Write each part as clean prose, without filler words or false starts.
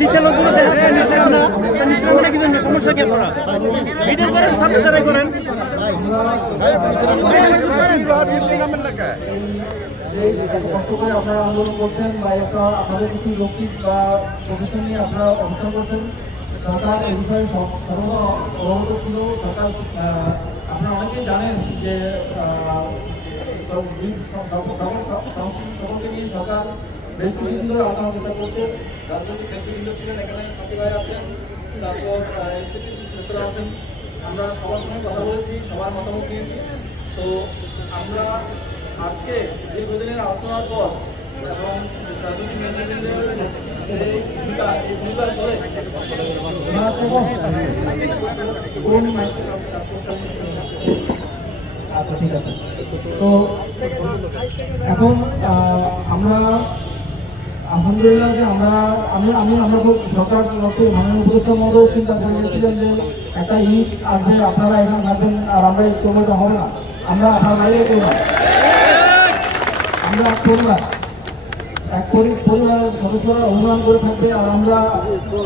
নিচে লোকগুলো সমস্যা কি আপনারা ভিডিও করেন সামনে দাঁড়াই করেন আপনারা আন্দোলন করছেন বা একটা আপনাদের কিছু লৌকিক বা প্রফেশন নিয়ে আপনারা অনুষ্ঠান করছেন সরকার এই বিষয়ে সর্বদা অবগত ছিল। সরকার আপনারা অনেকেই জানেন যে সকলকে নিয়ে সরকার বেশ কিছুদিন ধরে আলোচনা চিন্তা করছে। রাজনৈতিক নেতৃবৃন্দ ছিলেন, এখানে সাথী ভাই আছেন, তারপর নেতৃত্বরা আছেন। আমরা সবার সঙ্গে কথা বলেছি, সবার মতামত নিয়েছি। তো আমরা আজকে দীর্ঘদিনের আলোচনার পর এবং রাজনৈতিক নেতৃবৃন্দের এই ভূমিকার পরে আচ্ছা ঠিক আছে। তো এখন আমরা আলহামদুলিল্লাহ যে আমরা খুব সরকার মাননীয় উপদেষ্টা মহোদয় চিন্তা করে গেছিলেন যে একটা ঈদ আসবে, আপনারা এখানে থাকবেন আর আমরা এই করবো হবে না, আমরা আপনার বাইরে করবো, আমরা পরিবার এক পরিবারের সদস্যরা অনুমান করে থাকবে আর আমরা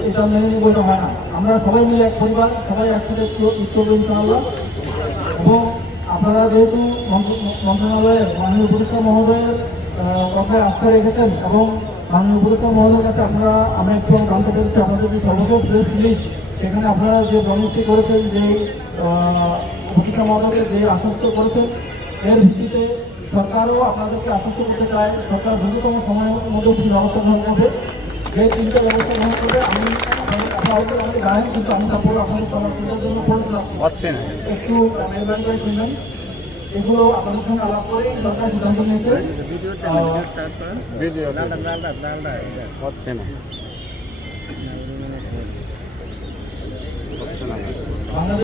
এটা মেনে নিব, এটা হয় না। আমরা সবাই মিলে এক পরিবার, সবাই একসাথে ঈদ করবো ইনশাআল্লাহ। এবং আপনারা যেহেতু মন্ত্রণালয়ের মাননীয় উপদেষ্টা মহোদয়ের কথায় আস্থা রেখেছেন এবং মাননীয় উপদেষ্টা মহোদয়ের কাছে আমরা একটু জানতে পেরেছি আপনাদের যে সর্বশেষ প্রেস রিলিজ, সেখানে আপনারা যে প্রমিসটি করেছেন, যে উপদেষ্টা মহোদয়কে যে আশ্বস্ত করেছেন, এর ভিত্তিতে সরকারও আপনাদেরকে আশ্বস্ত করতে চায় সরকার দ্রুততম সময়ের মধ্যে কিছু ব্যবস্থা গ্রহণ করবে। যে তিনটে ব্যবস্থা গ্রহণ করবে আমাকে জানেন, কিন্তু আমি তারপর আপনাদের সমর্থনের জন্য পড়েছিলাম, একটু মেহরবানি করে শুনবেন। এগুলো আপনাদের সঙ্গে আলাপ করে সরকার সিদ্ধান্ত নিয়েছে।